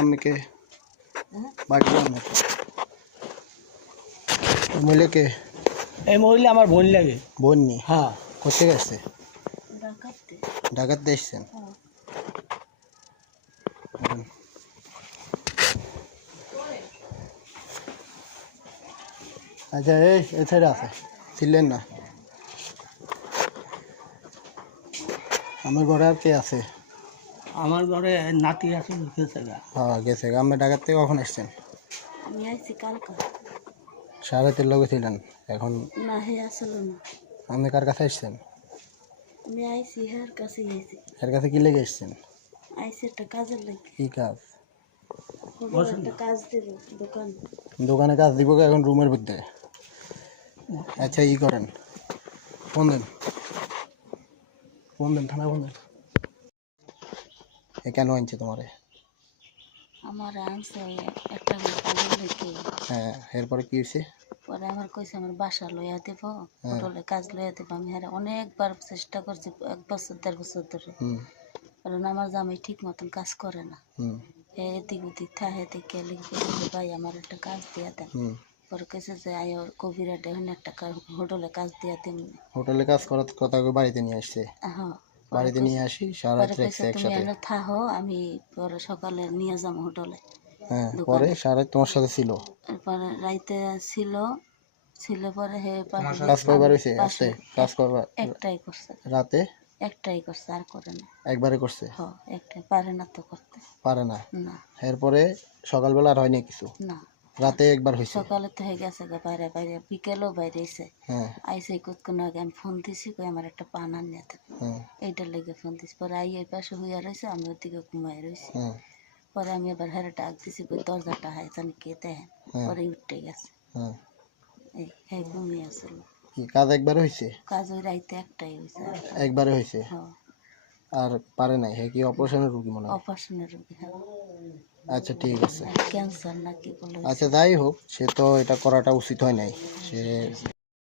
আম্মিকে বাকি আম্মিকে মহিলাকে এই মহিলা আমার বোন লাগে। বোন নি? হ্যাঁ। কোথেকে আসছে? ঢাকাতে এসছেন? আচ্ছা এই সাইডে আছে, ছিলেন না? আমার ঘরে আর কে আছে? আমার ঘরে নাতি আছে, গেছে গা। হ্যাঁ গেছে। আমি ঢাকার থেকে কখন এসছেন? আমি আইছি কালকা। সারাতের লগে ছিলেন? এখন না হে আসলো না। আপনি কার কাছে এসছেন? আমি আইছি হের কাছে গেছি। এর কাছে কি লেগে এসছেন? আইছি একটা কাজের লাগে। কি কাজ? একটা কাজ দিব দোকান। দোকানে কাজ দিব এখন রুমের মধ্যে? আচ্ছা ই করেন, ফোন দেন, ফোন দেন, থানা ফোন দেন। এ কেন আনছে তোমারে? আমার আনছে একটা কাজের লাগে। হ্যাঁ এরপরে কি হয়েছে? পরে আমার কইছে আমার বাসা লইয়া দেব, হোটেলে কাজ লইয়া দেব। আমি হ্যাঁ অনেকবার চেষ্টা করছি, 1 বছর 1.5 বছর ধরে। কারণ আমার জামাই ঠিক মতন কাজ করে না। এদিক ওদিক থাহে দেখে লিখে ভাই আমার একটা কাজ দিয়া দেন। পরে কইছে যে আয় কবিরাটে একটা হোটেলে কাজ দিয়া দেন। হোটেলে কাজ করার কথা বাড়িতে নিয়ে আসছে? হ্যাঁ বাড়িতে নিয়ে আসি সারা রাত তুমি একসাথে? এনে থাকো, আমি পরে সকালে নিয়ে যাবো হোটেলে। হ্যাঁ পরে সারা তোমার সাথে ছিল? পরে রাইতে ছিল পরে হে কাজ করবার হয়েছে? আসতে কাজ করবার একটাই করছে, রাতে একটাই করছে, আর করে না। একবারে করছে? হ্যাঁ একটাই, পারে না তো করতে। পারে না? না। এরপরে সকালবেলা আর হয়নি কিছু? না। রাতে একবার হয়েছে? সকালে তো হয়ে গেছে বাইরে বাইরে, বিকেলেও বাইরে আইসে। হ্যাঁ আইসে কতক্ষণ আগে আমি ফোন দিছি, কই আমার একটা পান আনিয়ে দেন। এইটার লেগে ফোন দিছি। পরে আই এই পাশে হইয়া রয়েছে, আমি ওদিকে ঘুমাই রয়েছি। পরে আমি আবার হেরে ডাক দিছি, কই দরজাটা হাই জানি কে দেখেন। পরে উঠে গেছে। এই হ্যাঁ ঘুমিয়ে আসল। কি কাজ একবারে হয়েছে? কাজ ওই রাইতে একটাই হয়েছে। একবারে হয়েছে? হ্যাঁ। আর পারে নাই? হ্যাঁ কি অপারেশনের রোগী মনে হয়? অপারেশনের রোগী। হ্যাঁ। আচ্ছা ঠিক আছে। ক্যান্সার নাকি বলে। আচ্ছা যাই হোক, সে তো এটা করাটা উচিত হয় নাই। সে